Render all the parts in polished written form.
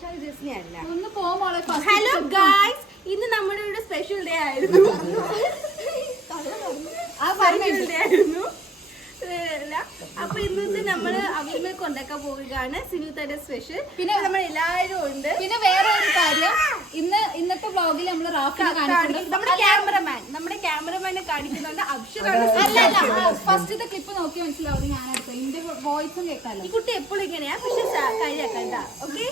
വൈശാഖ ജസ്നി അല്ല. Hello guys, ഇന്ന് നമ്മുടെ ഇവിടെ സ്പെഷ്യൽ ഡേ ആയിരുന്നു. അപ്പൊ ഇന്നത്തെ നമ്മള് അവിൽമേക്ക് ഉണ്ടാക്കാൻ പോവുകയാണ്. സിനുത്തയുടെ സ്പെഷ്യൽ. പിന്നെ നമ്മൾ എല്ലാവരും ഉണ്ട്. പിന്നെ വേറെ ഒരു കാര്യം, ഇന്നത്തെ വ്ളോഗിൽ നമ്മൾ റാഫിനെ കാണിക്കുന്നുണ്ട്. നമ്മുടെ ക്യാമറമാനെ കാണിക്കുന്നുണ്ട്. അക്ഷരാണ്. ഫസ്റ്റത്തെ ക്ലിപ്പ് നോക്കി മനസ്സിലാവും ഞാനടുത്ത് എന്റെ വോയിസും കേൾക്കാലോ. ഈ കുട്ടി എപ്പോഴും ഇങ്ങനെയാ, പക്ഷെ കരിയാക്കണ്ട. ഓക്കെ,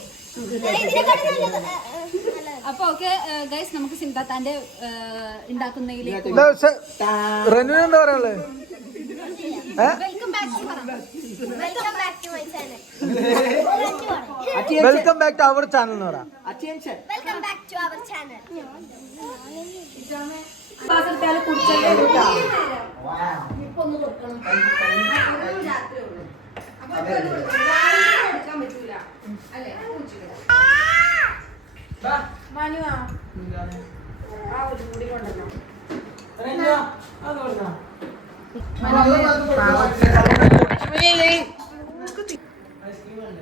അപ്പൊ ഓക്കെ ഗൈസ്, നമുക്ക് സിന്താത്താന്റെ ഉണ്ടാക്കുന്നതിലേക്ക് എന്താ പറയാ? Welcome back to our channel എന്ന് പറ.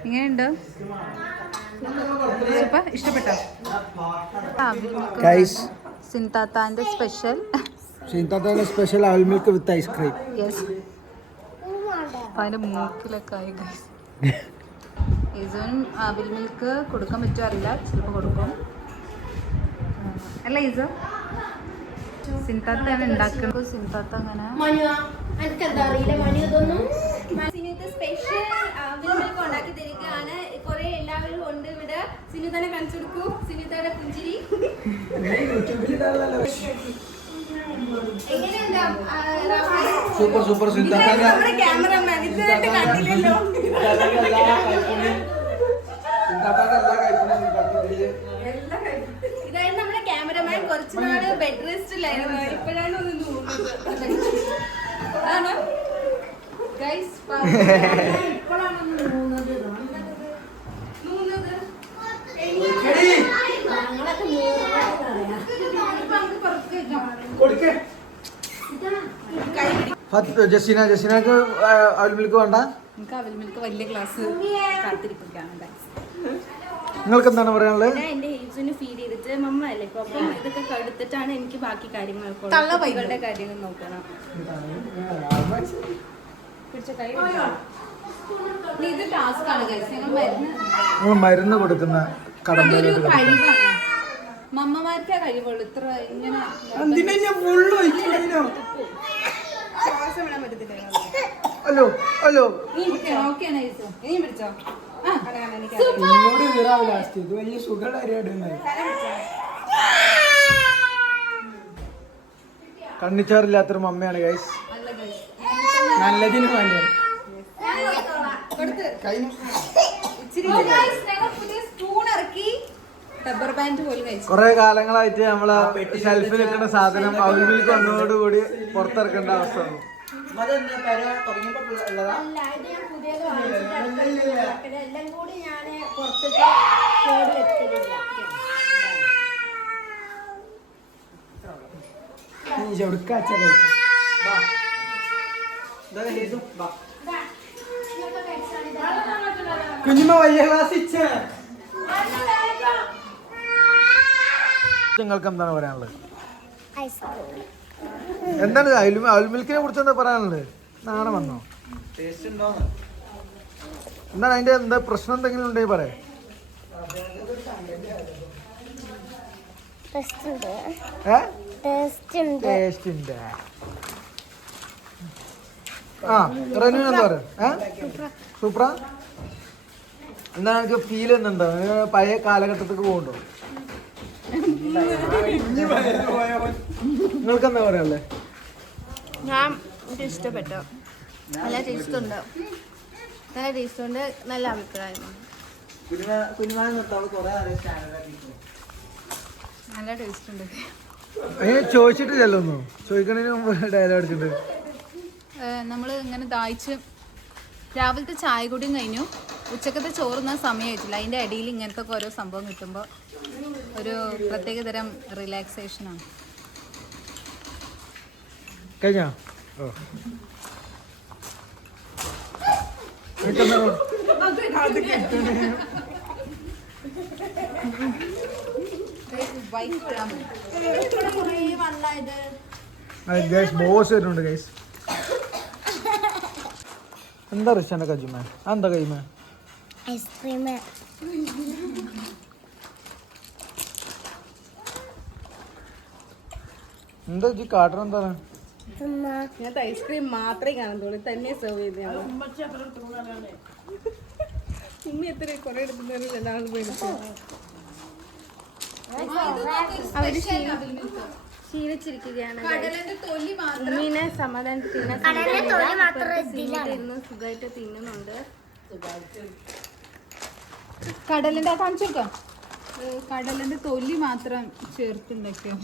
ഇങ്ങനെയുണ്ട്? സൂപ്പർ, ഇഷ്ടപ്പെട്ടോ? സിന്താത്താന്റെ special aval milk with ice cream. Yes, അതിന്റെ മൂക്കിലൊക്കെ ആയി ഗൈസ്. ഈസോനും അവിൽ മിൽക്ക് കൊടുക്കാൻ പറ്റുമോ അറിയില്ല, ചിലപ്പോൾ കൊടുക്കും. അല്ല ഈസോ, സിന്താത്താണ് ഉണ്ടാക്കുന്നത്. സിന്താത്ത അങ്ങനെ സ്പെഷ്യൽ അവിൽമേക്ക് ഉണ്ടാക്കി തരികയാണ്. കുറെ എല്ലാവരും ഉണ്ട് ഇവിടെ. സിനു തന്നെ കാണിച്ചു കൊടുക്കൂ. സിനുത്തയുടെ പുഞ്ചിരി സൂപ്പർ നമ്മുടെ ക്യാമറമാൻ ഇതുവരെ കണ്ടില്ലല്ലോ. ഇതായിരുന്നു നമ്മുടെ ക്യാമറമാൻ. കുറച്ചു നാള് ബെഡ് റെസ്റ്റിലായിരുന്നു. ഇപ്പോഴാണ് ഒന്ന് ജസീനക്ക് അവൽ മിൽക്ക് വേണ്ട. എനിക്ക് അവൽ മിൽക്ക് വലിയ ഗ്ലാസ് കാത്തിരിക്കുകയാണ്. നിങ്ങൾക്ക് എന്താണ് പറയാനുള്ളത്? എന്റെ ഹീപ്സിന് ഫീഡ് ചെയ്തിട്ട് മമ്മ അല്ലേ അപ്പം ഇതൊക്കെ കടുത്തിട്ടാണ് എനിക്ക് ബാക്കി കാര്യങ്ങൾക്ക് കാര്യങ്ങൾ നോക്കണം. ഇത് ടാസ്ക് ആണ് ഗൈസ്. ഞങ്ങൾ മരുന്ന് കൊടുക്കുന്ന കഴിവാണ്, മമ്മമാർക്കേ കഴിവുള്ളൂ. ഇത്ര ഇങ്ങനെ ഹലോ ഓക്കെയാണ് ഈസോ, ഇനിയും പിടിച്ചോ. കണ്ണിച്ചാറില്ലാത്തൊരു മമ്മയാണ് ഗൈസ്. നല്ലതിന് വേണ്ടി കൊറേ കാലങ്ങളായിട്ട് നമ്മളെ ഷെൽഫിൽ നിൽക്കുന്ന സാധനം അവൽ മിൽക്ക് വന്നതോടുകൂടി പുറത്തിറക്കേണ്ട അവസ്ഥ വന്നു. കുഞ്ഞുമ്മ വലിയ ക്ലാസ് നിങ്ങൾക്ക് എന്താണ് പറയാനുള്ളത്? എന്താണ് അവൽ മിൽക്കിനെ കുറിച്ച് എന്താ പറയാനുള്ളത്? നാളെ വന്നോ? എന്താണ് അതിന്റെ എന്താ പ്രശ്നം എന്തെങ്കിലും ഉണ്ടെങ്കിൽ പറയാം. റെനു എന്താ പറയാ? സൂപ്പറാ. എന്താണ് എനിക്ക് ഫീൽ ചെയ്യുന്നുണ്ടോ? പഴയ കാലഘട്ടത്തേക്ക് പോകുന്നുണ്ടോ? നിങ്ങൾക്ക് എന്താ പറയാനുള്ളത്? ഞാൻ ഇഷ്ടപ്പെട്ടു. നല്ല ടേസ്റ്റ് ഉണ്ട്, നല്ല അഭിപ്രായമാണ്. നല്ല ടേസ്റ്റ് ഉണ്ട്. ചോദിച്ചിട്ടില്ലല്ലോ ഒന്നും. ചോദിക്കണതിന് മുമ്പ് ഡയലോഗ് അടിച്ചിട്ടുണ്ട്. നമ്മൾ ഇങ്ങനെ ദാഹിച്ച് രാവിലത്തെ ചായ കുടിയും കഴിഞ്ഞു. ഉച്ചക്കത്തെ ചോറുന്ന സമയമായിട്ടില്ല. അതിൻ്റെ ഇടയിൽ ഇങ്ങനത്തെ ഓരോ സംഭവം കിട്ടുമ്പോൾ ഒരു പ്രത്യേകതരം റിലാക്സേഷനാണ്. കഴിഞ്ഞോ? കുറേ വെള്ളമായത് ഗൈസ് ബോസ് വരുന്നുണ്ട് ഗൈസ്. എന്താ റിഷാന്റെ കജുമേ? എന്താ കൈമേ? ഐസ്ക്രീം എന്താ ഈ കാട്ടണം എന്താണ്? ഇങ്ങനത്തെ ഐസ്ക്രീം മാത്രമേ കാണത്തുള്ളൂ, തന്നെ സെർവ് ചെയ്ത് ഉമ്മ എത്ര കുറെ എടുക്കുന്നവര് അവര് ക്ഷീണിച്ചിരിക്കുകയാണ്. ഉമ്മീനെ സമാധാനത്തിൽ സുഖമായിട്ട് തിന്നുന്നുണ്ട്. കടലിന്റെ കാണിച്ചു കൊടുക്കാം. കടലിന്റെ തൊലി മാത്രം ചേർത്തുണ്ടാക്കിയോ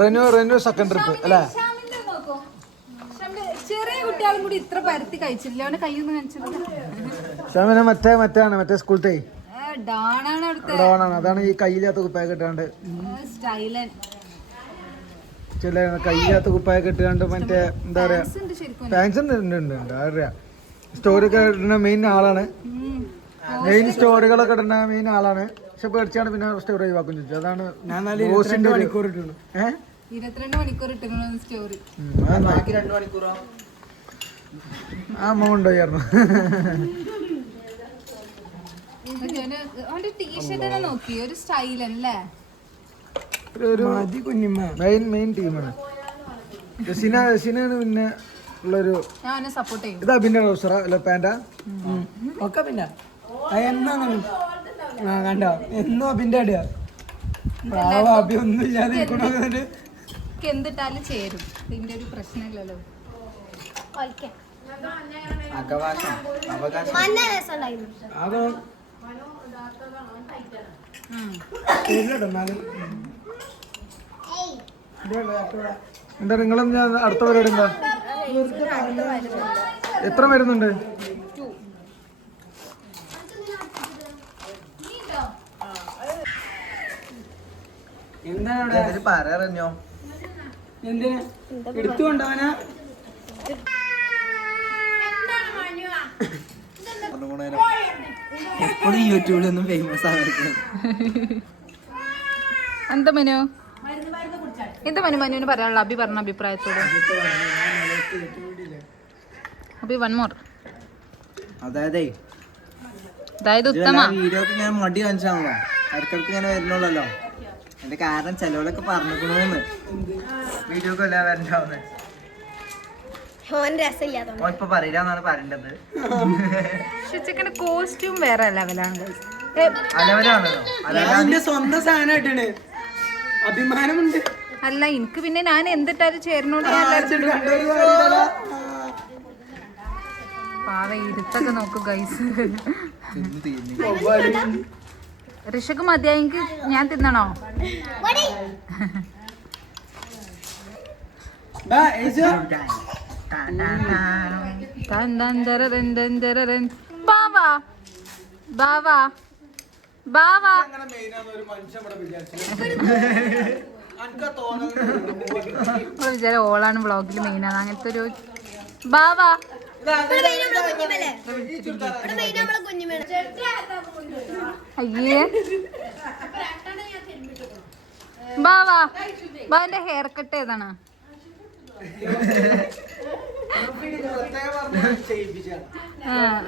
റെനു സെക്കൻഡ് ട്രിപ്പ് അല്ലേ? ചെറിയ കുട്ടികളും കൂടി ഇത്ര പരത്തി കഴിച്ചില്ല. അവന്റെ കയ്യൊന്നും കാണിച്ചത് ഷാമിനെ മറ്റേ സ്കൂളത്തെ ഡാണാണ് അവിടുത്തെ. അതാണ് ഈ കയ്യില്ലാത്ത കുപ്പായ കെട്ടാണ്ട് സ്റ്റൈലൻ ചില കയ്യില്ലാത്ത കുപ്പായ കെട്ടാണ്ട് മറ്റേ എന്താ പറയാ ഫാൻസ് ഉണ്ട് അറിയാം. സ്റ്റോറി ഒക്കെ ഇടുന്ന മെയിൻ ആളാണ്. മെയിൻ സ്റ്റോറികളൊക്കെ ഇടുന്ന മെയിൻ ആളാണ്. പക്ഷെ പേടിച്ചാണ് പിന്നെ സ്റ്റോറി ഒഴിവാക്കും ചോദിച്ചു. അതാണ് 22 മണിക്കൂർ ഇട്ടിരുന്നു സ്റ്റോറി. ആ അമ്മ കൊണ്ടുപോയായിരുന്നു. അവന്റെ ടീഷർട്ട് നോക്കി ഒരു സ്റ്റൈലൻ അല്ലേ? മെയിൻ ടീമാണ്. ജസിനാണ് പിന്നെ ഉള്ളൊരു ഞാൻ സപ്പോർട്ട് ചെയ്യും. ഇതാ പിന്നെ ട്രൗസറാ അല്ല പാന്റാ ഒക്കെ പിന്നെ എന്നാണ് കണ്ടോ എന്നും അഭിന്റെ അടിയാ അഭി ഒന്നും ഇല്ലാതെ എന്തിട്ടാലും ചേരും. ഇതിന്റെ ഒരു പ്രശ്നമില്ലല്ലോ. അത് എന്താ നിങ്ങളും ഞാൻ അടുത്ത പരിപാടി എന്താ? എത്ര വരുന്നുണ്ട്? എന്താണ് പറയാറോ എന്തിനാ എടുത്തുകൊണ്ടവനാ എപ്പോഴും യൂട്യൂബിലൊന്നും ഫേമസ് ആയിരിക്കും. എന്താ മനു? എന്താ മനുവിന് പറയാനുള്ള അഭി പറഞ്ഞ അഭിപ്രായത്തോട്? അഭി വൺ മോർ. അതായത് ഉത്തമ വീഡിയോക്ക് ഞാൻ മടി കാണിച്ചാണല്ലോ, ഇടക്കിടക്ക് ഇങ്ങനെ വരുന്നുള്ളല്ലോ. എന്റെ കാരണം ചിലവരൊക്കെ പറഞ്ഞിക്കണോന്ന് വീഡിയോക്ക് എല്ലാം വരണ്ടാവുന്നത്. ഇപ്പൊ പറയില്ലാന്നാണ് പറയേണ്ടത്. ചിക്കന്റെ കോസ്റ്റ്യൂം വേറെ ലെവലാണ്. അലവലാണല്ലോ, അതിന്റെ സ്വന്തം സാധനമായിട്ടാണ് അഭിമാനമുണ്ട്. അല്ല എനിക്ക് പിന്നെ ഞാൻ എന്തിട്ടാലും ചേരണോണ്ട് പാവ ഇരുത്തൊക്കെ നോക്കൂ ഗൈസ്. ഋഷക്ക് മതിയായെങ്കിൽ ഞാൻ തിന്നണോ? ബാവാ ബാവാ ബാവാ വിചാരം ഓളാണ് വ്ളോഗിൽ മെയിനാണ്. അങ്ങനത്തെ ഒരു ബാവാ അയ്യേ ബാവാ ബാവന്റെ ഹെയർ കട്ട് ഏതാണ്?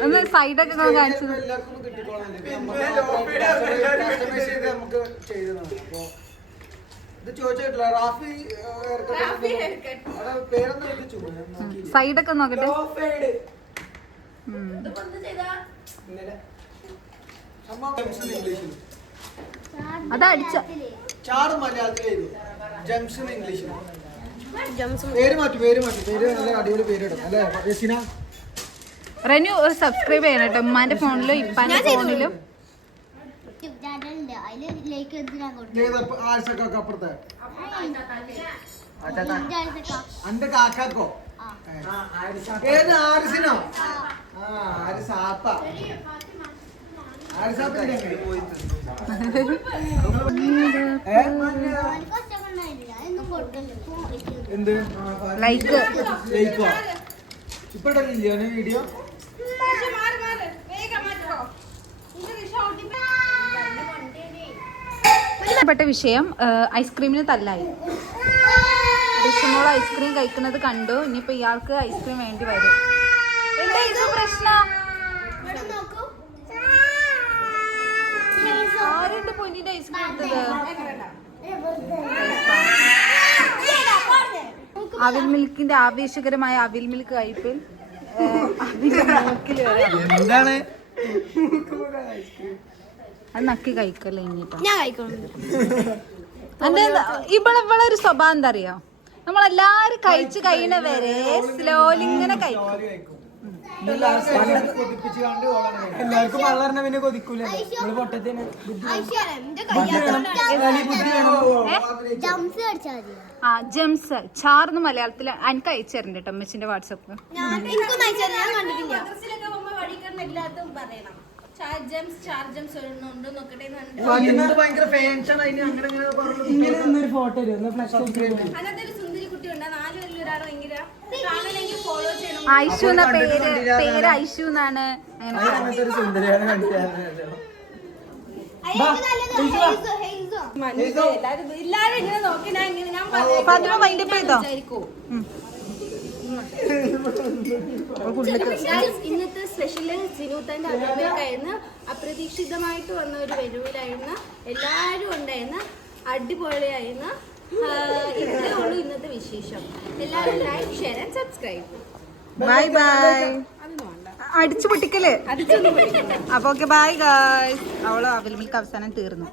ഒന്ന് സൈഡൊക്കെ കാണിച്ചത്. സൈഡൊക്കെ നോക്കട്ടെ. അതടിച്ച റെനു സബ്സ്ക്രൈബ് ചെയ്യണം കേട്ടോ. ഉമ്മാന്റെ ഫോണിലും ഇപ്പാന്റെ ഫോണിലും. അന്റെ കാക്കാക്കോ ഏത് ആരിസിനോ? ആരിസാപ്പ എന്ത് ലൈക്ക് ലൈക്കോ ഇപ്പൊ ഇടലില്ലേ വീഡിയോ? പ്പെട്ട വിഷയം ഐസ്ക്രീമിന് തല്ലായി. ഋഷിമോൾ ഐസ്ക്രീം കഴിക്കുന്നത് കണ്ടു. ഇനിയിപ്പോ ഇയാൾക്ക് ഐസ്ക്രീം വേണ്ടി വരും. എന്താ ഇത് പ്രശ്നം? ആരുടെ പൊന്നിന്റെ ഐസ്ക്രീം എടുത്തത്? അവിൽ മിൽക്കിന്റെ ആവേശകരമായ അവിൽ മിൽക്ക് കഴിപ്പിൽ എന്താണ് അത് നക്കി കഴിക്കല്ലേ ഇനിട്ടോ. ഞാൻ കഴിക്കണം. ഇവളൊരു സ്വഭാവം എന്താ അറിയോ, നമ്മളെല്ലാരും കഴിച്ച് കഴിയണ വരെ സ്ലോലി ഇങ്ങനെ കഴിക്കും. എല്ലാവർക്കും വളർന്ന പിന്നെ കൊതിക്കൂലേ പൊട്ടത്തിന് ആ ജംസ് ചാർന്ന് മലയാളത്തിൽ എനിക്ക് അയച്ചു തരണ്ട കേട്ടോ അമ്മച്ചിന്റെ വാട്സപ്പ്. ഫോട്ടോ ഐഷു എന്ന പേര് ഐഷു എന്നാണ്. അങ്ങനത്തെ ഒരു സുന്ദരിയാണ് കാണിക്കാറുണ്ടല്ലോ. ഫാത്തിമ വൈൻഡപ്പ് ചെയ്തോ? ഇന്നത്തെ സ്പെഷ്യല് സിനൂത്തന്റെ അഭിനയമായിരുന്നു. അപ്രതീക്ഷിതമായിട്ട് വന്ന ഒരു വെരുവിലായിരുന്നു. എല്ലാരും ഉണ്ടായിരുന്നു. അടിപൊളിയായിരുന്നു. ഇത്രേ ഉള്ളൂ ഇന്നത്തെ വിശേഷം. എല്ലാവരും like, share and subscribe. Bye bye. അതൊന്നും വേണ്ട, അടിച്ചു പൊട്ടിക്കല്. അടിച്ചൊന്നും പഠിക്കണ്ട. അപ്പൊ ഓക്കെ ബൈ ഗായ്സ്. അവള് അവിൽ മിൽക്ക് അവസാനം തീർന്നു.